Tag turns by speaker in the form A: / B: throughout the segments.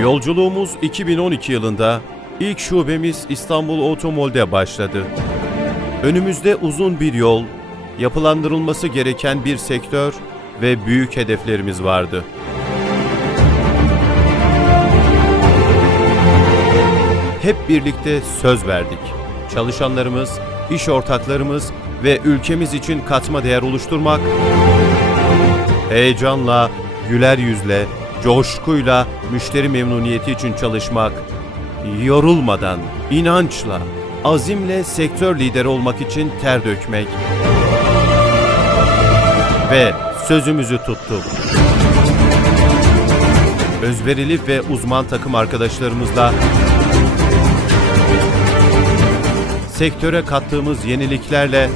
A: Yolculuğumuz 2012 yılında ilk şubemiz İstanbul Otomol'de başladı. Önümüzde uzun bir yol, yapılandırılması gereken bir sektör ve büyük hedeflerimiz vardı. Hep birlikte söz verdik. Çalışanlarımız, iş ortaklarımız ve ülkemiz için katma değer oluşturmak, heyecanla, güler yüzle, coşkuyla müşteri memnuniyeti için çalışmak, yorulmadan, inançla, azimle sektör lideri olmak için ter dökmek ve sözümüzü tuttuk. Özverili ve uzman takım arkadaşlarımızla sektöre kattığımız yeniliklerle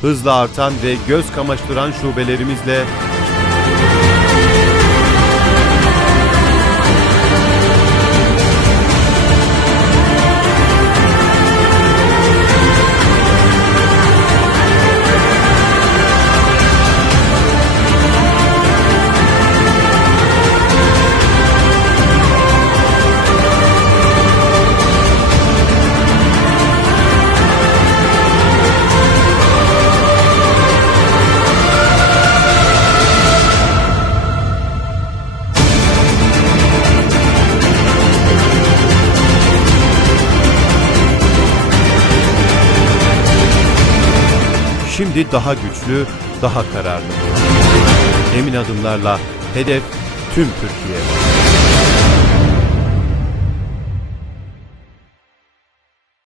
A: hızla artan ve göz kamaştıran şubelerimizle Şimdi daha güçlü, daha kararlı. Emin adımlarla hedef tüm Türkiye.